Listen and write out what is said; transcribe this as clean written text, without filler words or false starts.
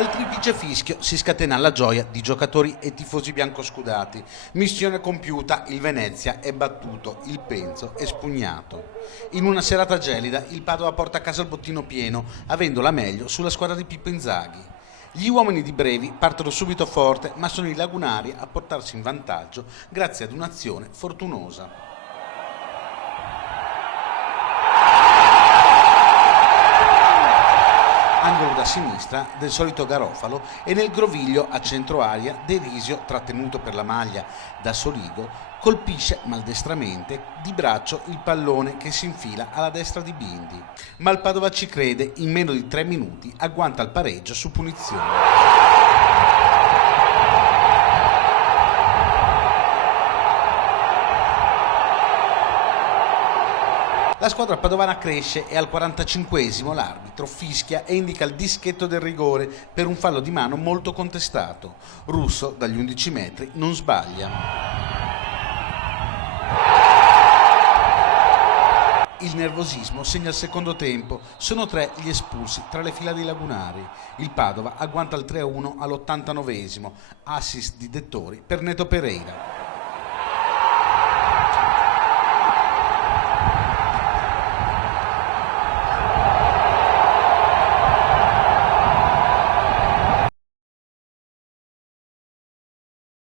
Al triplice fischio si scatena la gioia di giocatori e tifosi biancoscudati. Missione compiuta, il Venezia è battuto, il Penzo è spugnato. In una serata gelida il Padova porta a casa il bottino pieno, avendo la meglio sulla squadra di Pippo Inzaghi. Gli uomini di Brevi partono subito forte, ma sono i lagunari a portarsi in vantaggio grazie ad un'azione fortunosa. Angolo da sinistra del solito Garofalo e nel groviglio a centro aria De Risio, trattenuto per la maglia da Soligo, colpisce maldestramente di braccio il pallone che si infila alla destra di Bindi. Ma il Padova ci crede, in meno di 3 minuti agguanta il pareggio su punizione. La squadra padovana cresce e al 45esimo l'arbitro fischia e indica il dischetto del rigore per un fallo di mano molto contestato. Russo, dagli 11 metri, non sbaglia. Il nervosismo segna il secondo tempo, sono 3 gli espulsi tra le fila dei lagunari. Il Padova agguanta il 3-1 all'89esimo, assist di Dettori per Neto Pereira.